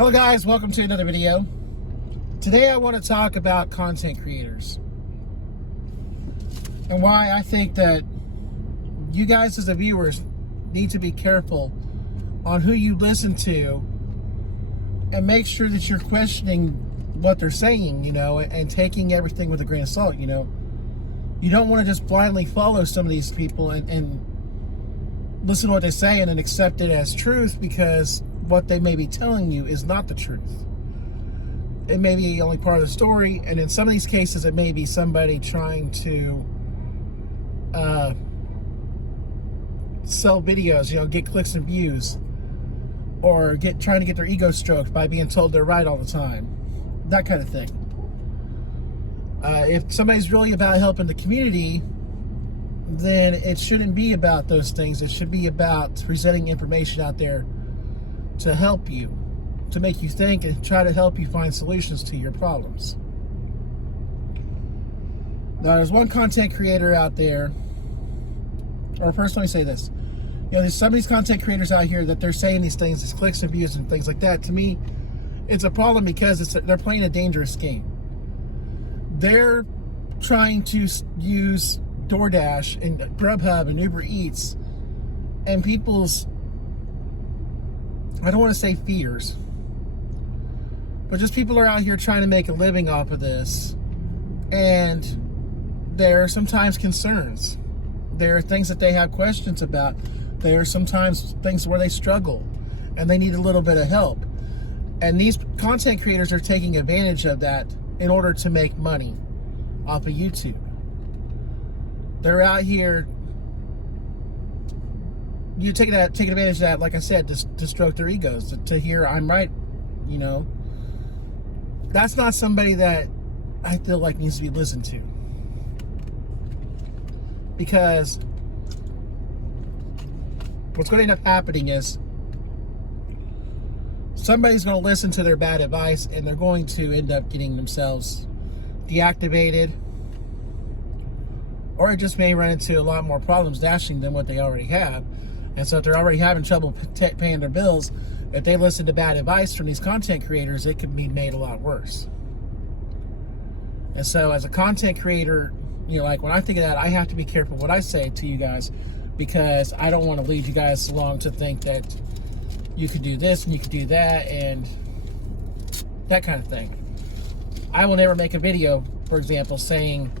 Hello guys, welcome to another video. Today I want to talk about content creators and why I think that you guys as the viewers need to be careful on who you listen to and make sure that you're questioning what they're saying, and taking everything with a grain of salt. You don't want to just blindly follow some of these people and listen to what they say and then accept it as truth, because what they may be telling you is not the truth. It may be only part of the story, and in some of these cases it may be somebody trying to sell videos, get clicks and views, or trying to get their ego stroked by being told they're right all the time, that kind of thing. If somebody's really about helping the community, then it shouldn't be about those things. It should be about presenting information out there to help you, to make you think and try to help you find solutions to your problems. Now, there's one content creator out there, or first let me say this. There's some of these content creators out here that they're saying these things, these clicks and views and things like that. To me, it's a problem because they're playing a dangerous game. They're trying to use DoorDash and Grubhub and Uber Eats and people's, I don't want to say fears, but just people are out here trying to make a living off of this, and there are sometimes concerns. There are things that they have questions about. There are sometimes things where they struggle and they need a little bit of help. And these content creators are taking advantage of that in order to make money off of YouTube. They're out here, you taking advantage of that, like I said, to stroke their egos, to hear I'm right. That's not somebody that I feel like needs to be listened to, because what's going to end up happening is somebody's going to listen to their bad advice and they're going to end up getting themselves deactivated, or it just may run into a lot more problems dashing than what they already have. And so if they're already having trouble paying their bills, if they listen to bad advice from these content creators, it can be made a lot worse. And so as a content creator, like when I think of that, I have to be careful what I say to you guys, because I don't want to lead you guys along to think that you could do this and you could do that and that kind of thing. I will never make a video, for example, saying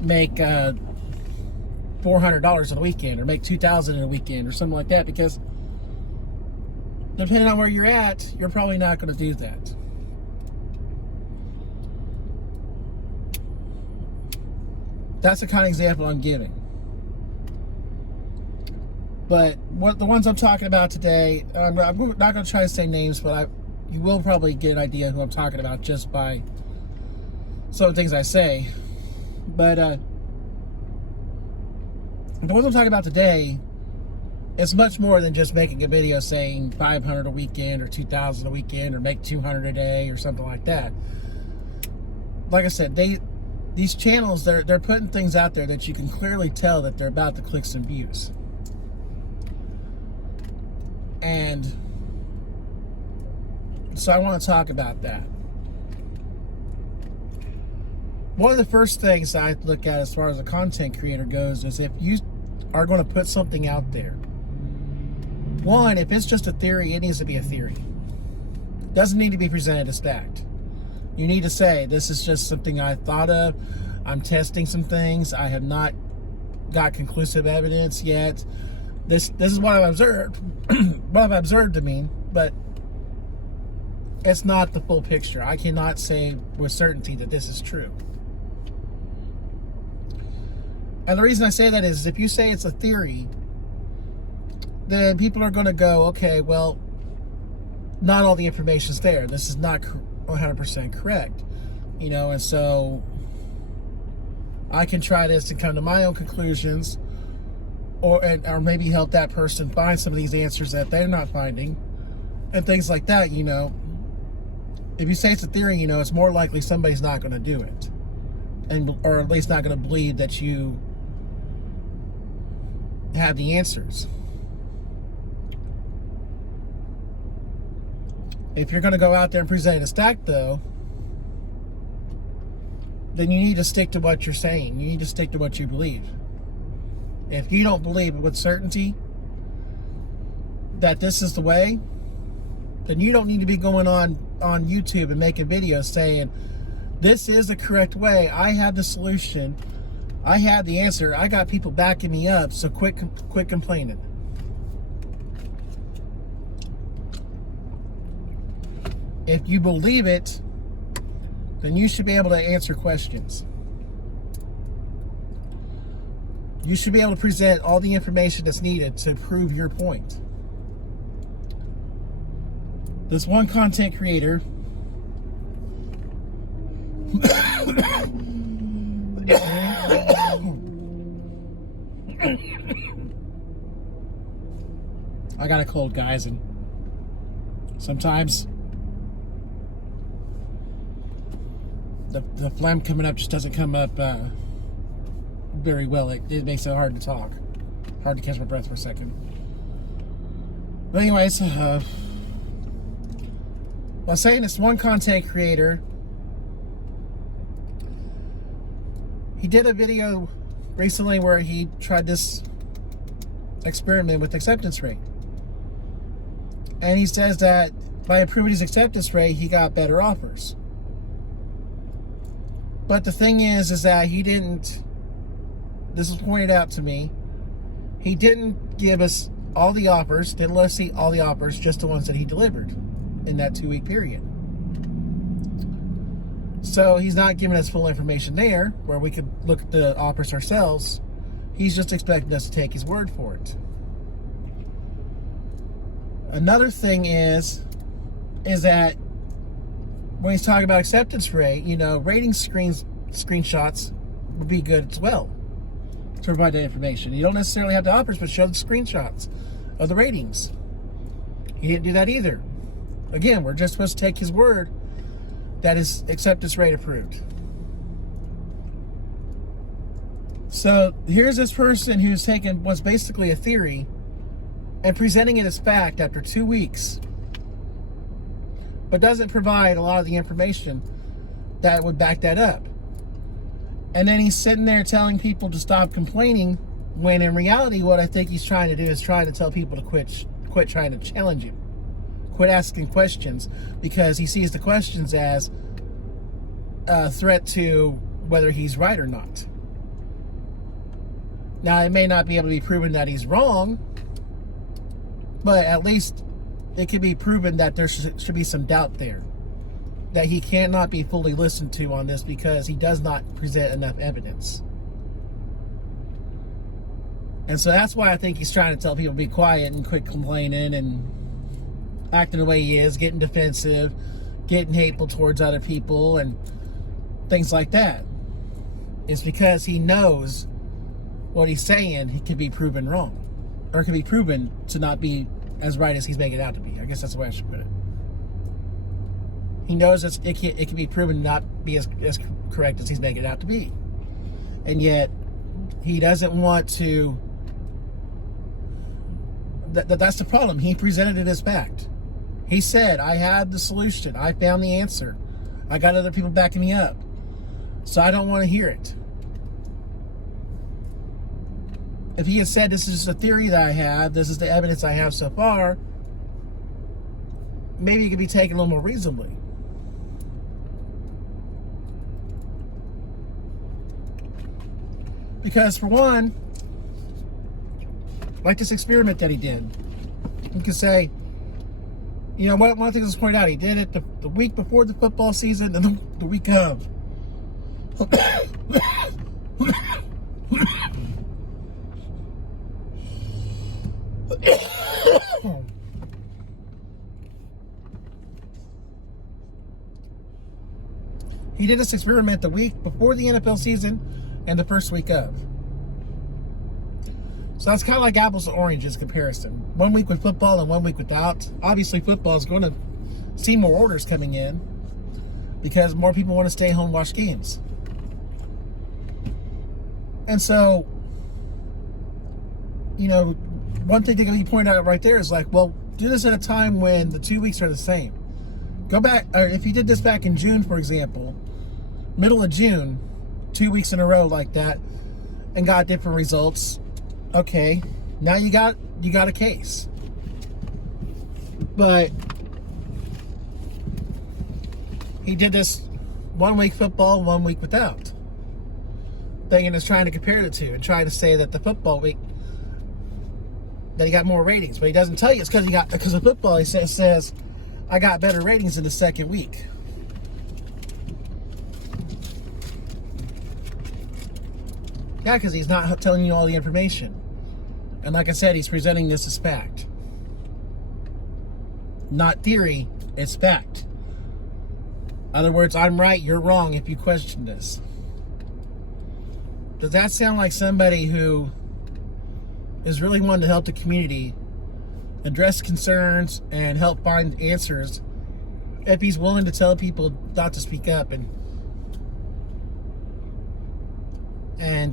make $400 in a weekend or make $2,000 in a weekend or something like that, because depending on where you're at, you're probably not going to do that. That's the kind of example I'm giving. But the ones I'm talking about today, I'm not going to try to say names, but you will probably get an idea who I'm talking about just by some of the things I say. But the ones I'm talking about today, it's much more than just making a video saying $500 a weekend or $2,000 a weekend or make $200 a day or something like that. Like I said, these channels, they're putting things out there that you can clearly tell that they're about the clicks and views. And so I want to talk about that. One of the first things I look at as far as a content creator goes is if you are going to put something out there. One, if it's just a theory, it needs to be a theory. It doesn't need to be presented as fact. You need to say, this is just something I thought of. I'm testing some things. I have not got conclusive evidence yet. This is what I've observed. What I've observed, but it's not the full picture. I cannot say with certainty that this is true. And the reason I say that is if you say it's a theory, then people are going to go, okay, well, not all the information's there. This is not 100% correct. And so I can try this and come to my own conclusions, or maybe help that person find some of these answers that they're not finding, and things like that. If you say it's a theory, it's more likely somebody's not going to do it, or at least not going to believe that you have the answers. If you're going to go out there and present a stack, though, then you need to stick to what you're saying. You need to stick to what you believe. If you don't believe with certainty that this is the way, then you don't need to be going on YouTube and making videos saying, this is the correct way. I have the solution. I have the answer. I got people backing me up, so quit complaining. If you believe it, then you should be able to answer questions. You should be able to present all the information that's needed to prove your point. This one content creator I got a cold, guys, and sometimes the phlegm coming up just doesn't come up very well. It makes it hard to talk. Hard to catch my breath for a second. But anyways, I was saying this one content creator, he did a video recently where he tried this experiment with acceptance rate. And he says that by improving his acceptance rate, he got better offers. But the thing is that he didn't, this was pointed out to me, he didn't give us all the offers, didn't let us see all the offers, just the ones that he delivered in that 2-week period. So he's not giving us full information there, where we could look at the offers ourselves. He's just expecting us to take his word for it. Another thing is that when he's talking about acceptance rate, you know, rating screenshots would be good as well to provide that information. You don't necessarily have the offers, but show the screenshots of the ratings. He didn't do that either. Again, we're just supposed to take his word that his acceptance rate approved. So here's this person who's taken what's basically a theory and presenting it as fact after 2 weeks, but doesn't provide a lot of the information that would back that up. And then he's sitting there telling people to stop complaining, when in reality what I think he's trying to do is trying to tell people to quit trying to challenge him. Quit asking questions, because he sees the questions as a threat to whether he's right or not. Now, it may not be able to be proven that he's wrong, but at least it can be proven that there should be some doubt there, that he cannot be fully listened to on this because he does not present enough evidence. And so that's why I think he's trying to tell people to be quiet and quit complaining and acting the way he is, getting defensive, getting hateful towards other people and things like that. It's because he knows what he's saying he can be proven wrong, or can be proven to not be as right as he's making it out to be. I guess that's the way I should put it. He knows it can be proven to not be as correct as he's making it out to be. And yet, he doesn't want to. That's the problem. He presented it as fact. He said, I had the solution. I found the answer. I got other people backing me up. So I don't want to hear it. If he had said, this is just a theory that I have, this is the evidence I have so far, maybe it could be taken a little more reasonably. Because for one, like this experiment that he did, you could say, you know, one of the things that's pointed out, he did it the week before the football season and the week of. He did this experiment the week before the NFL season and the first week of. So that's kind of like apples to oranges comparison. 1 week with football and 1 week without. Obviously, football is going to see more orders coming in because more people want to stay home and watch games. And so, you know, one thing that can be pointed out right there is like, well, do this at a time when the 2 weeks are the same. Go back, or if you did this back in June, for example, middle of June, 2 weeks in a row like that, and got different results, okay, now you got a case. But he did this 1 week football, 1 week without thing, and is trying to compare the two and trying to say that the football week that he got more ratings, but he doesn't tell you it's because of football. He says I got better ratings in the second week. Yeah, because he's not telling you all the information. And like I said, he's presenting this as fact. Not theory, it's fact. In other words, I'm right, you're wrong if you question this. Does that sound like somebody who is really wanting to help the community, address concerns, and help find answers, if he's willing to tell people not to speak up and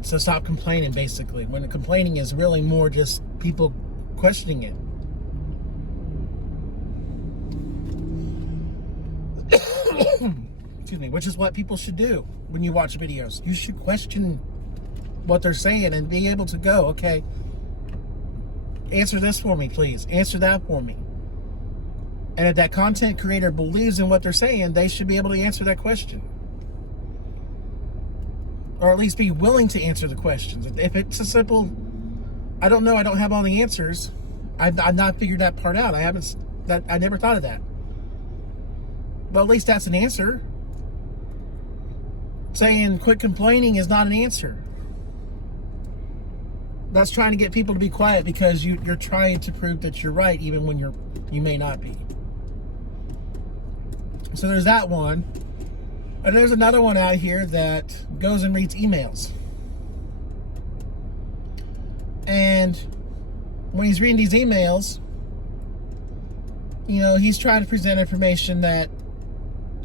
so stop complaining, basically, when the complaining is really more just people questioning it? Excuse me, which is what people should do when you watch videos. You should question what they're saying and be able to go, okay, answer this for me, please. Answer that for me. And if that content creator believes in what they're saying, they should be able to answer that question. Or at least be willing to answer the questions. If it's a simple, I don't know, I don't have all the answers, I've not figured that part out. I never thought of that. Well, at least that's an answer. Saying quit complaining is not an answer. That's trying to get people to be quiet because you're trying to prove that you're right even when you may not be. So there's that one. And there's another one out here that goes and reads emails. And when he's reading these emails, he's trying to present information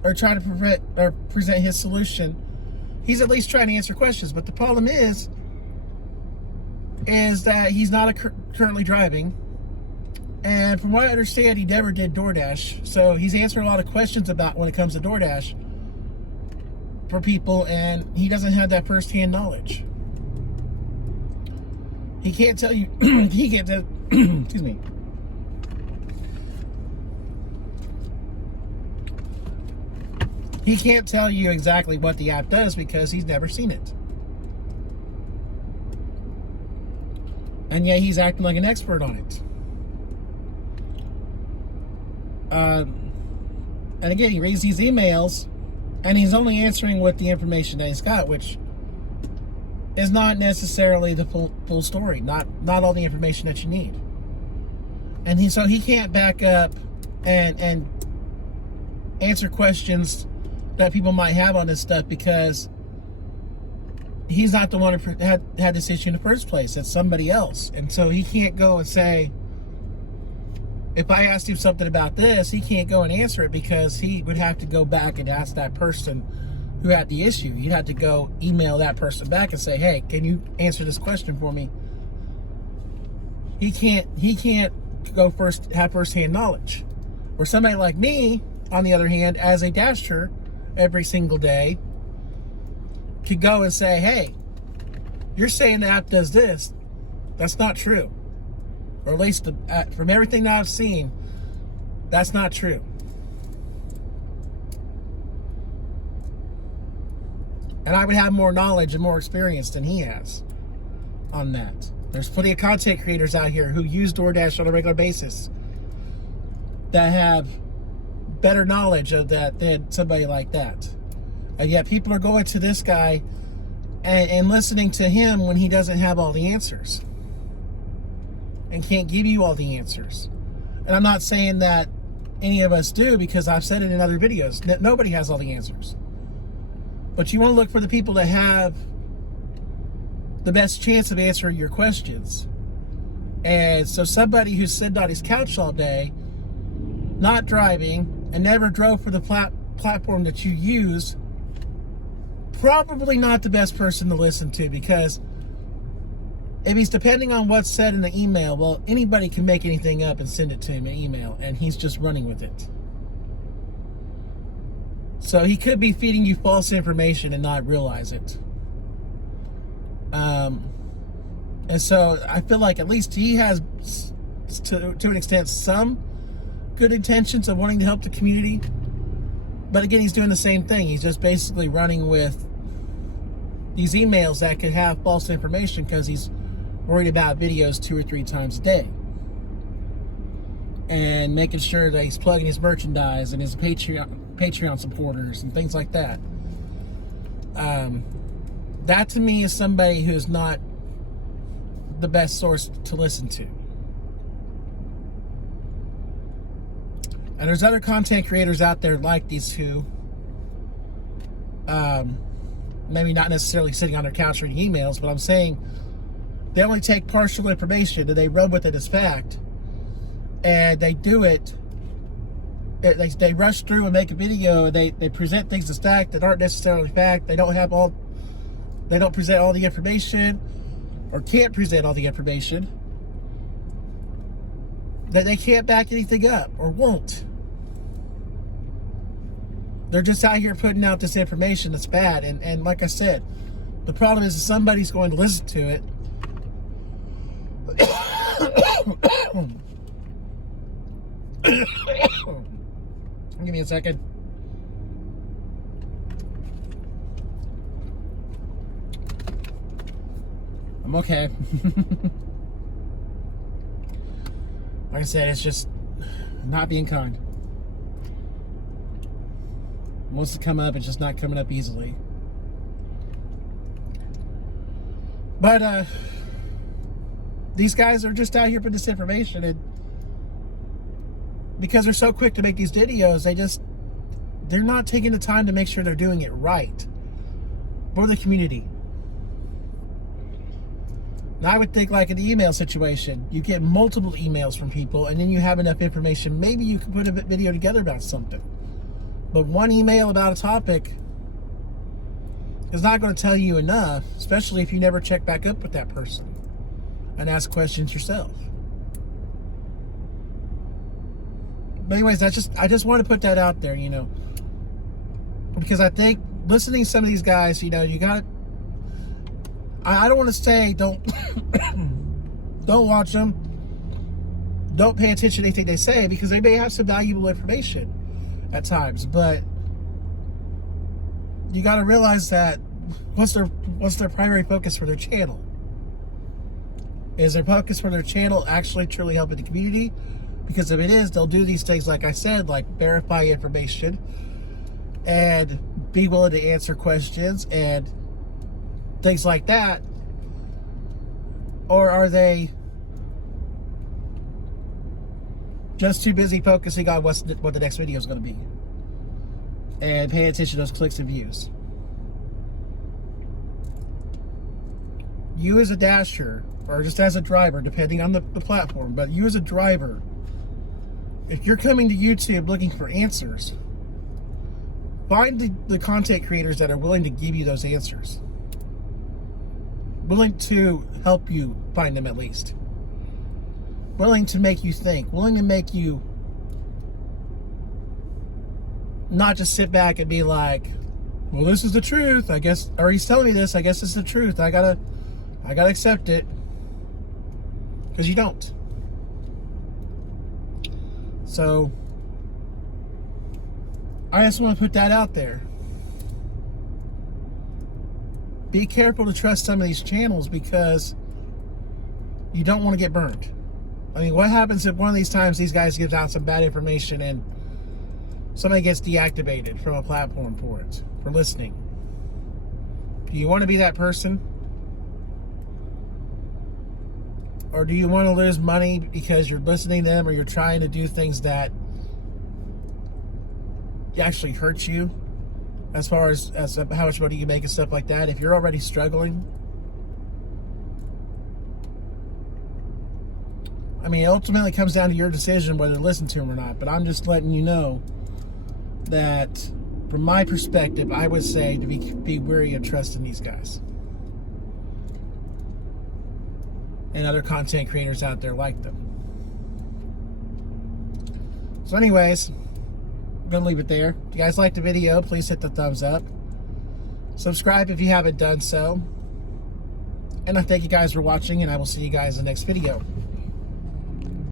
or trying to present his solution. He's at least trying to answer questions. But the problem is that he's not currently driving. And from what I understand, he never did DoorDash. So he's answering a lot of questions about when it comes to DoorDash for people, and he doesn't have that first-hand knowledge. He can't tell you, excuse me. He can't tell you exactly what the app does because he's never seen it. And yet he's acting like an expert on it. And again, he reads these emails, and he's only answering with the information that he's got, which is not necessarily the full story, not all the information that you need. And so he can't back up and answer questions that people might have on this stuff because he's not the one who had this issue in the first place. It's somebody else. And so he can't go and say, if I asked him something about this, he can't go and answer it because he would have to go back and ask that person who had the issue. You'd have to go email that person back and say, hey, can you answer this question for me? He can't have first-hand knowledge. Where somebody like me, on the other hand, as a dasher every single day, could go and say, hey, you're saying the app does this. That's not true. Or at least from everything that I've seen, that's not true. And I would have more knowledge and more experience than he has on that. There's plenty of content creators out here who use DoorDash on a regular basis that have better knowledge of that than somebody like that. And yet people are going to this guy and listening to him when he doesn't have all the answers and can't give you all the answers. And I'm not saying that any of us do, because I've said it in other videos that nobody has all the answers. But you want to look for the people that have the best chance of answering your questions. And so somebody who's sitting on his couch all day, not driving, and never drove for the platform that you use, probably not the best person to listen to, because if he's depending on what's said in the email, well, anybody can make anything up and send it to him in email, and he's just running with it. So he could be feeding you false information and not realize it. And so I feel like at least he has, to an extent, some good intentions of wanting to help the community. But again, he's doing the same thing. He's just basically running with these emails that could have false information because he's worried about videos 2 or 3 times a day. And making sure that he's plugging his merchandise and his Patreon supporters and things like that. That to me is somebody who's not the best source to listen to. And there's other content creators out there like these two. Maybe not necessarily sitting on their couch reading emails, but I'm saying they only take partial information and they run with it as fact. And they do it. They rush through and make a video, and they present things as fact that aren't necessarily fact. They don't present all the information, or can't present all the information. That they can't back anything up, or won't. They're just out here putting out this information that's bad. And like I said, the problem is somebody's going to listen to it. Give me a second. I'm okay. Like I said, it's just not being kind. It wants to come up, it's just not coming up easily. But these guys are just out here for this information, and because they're so quick to make these videos, they're not taking the time to make sure they're doing it right for the community. Now, I would think like in the email situation, you get multiple emails from people, and then you have enough information. Maybe you can put a video together about something. But one email about a topic is not going to tell you enough, especially if you never check back up with that person and ask questions yourself. But anyways, I just want to put that out there, because I think listening to some of these guys, you got to, I don't want to say don't watch them, don't pay attention to anything they say, because they may have some valuable information at times, but you got to realize that what's their primary focus for their channel? Is their focus for their channel actually truly helping the community? Because if it is, they'll do these things, like I said, like verify information and be willing to answer questions and things like that. Or are they just too busy focusing on what the next video is going to be and paying attention to those clicks and views? You as a dasher, or just as a driver, depending on the platform, but you as a driver, if you're coming to YouTube looking for answers, find the content creators that are willing to give you those answers. Willing to help you find them, at least. Willing to make you think. Willing to make you not just sit back and be like, well, this is the truth, I guess, or he's telling me this, I guess it's the truth. I gotta accept it. Because you don't. So, I just want to put that out there. Be careful to trust some of these channels, because you don't want to get burned. I mean, what happens if one of these times these guys give out some bad information and somebody gets deactivated from a platform for it, for listening? Do you want to be that person? Or do you want to lose money because you're listening to them, or you're trying to do things that actually hurt you as far as how much money you make and stuff like that? If you're already struggling, I mean, it ultimately comes down to your decision whether to listen to them or not. But I'm just letting you know that from my perspective, I would say to be wary of trusting these guys and other content creators out there like them. So anyways, I'm going to leave it there. If you guys liked the video, please hit the thumbs up. Subscribe if you haven't done so. And I thank you guys for watching, and I will see you guys in the next video.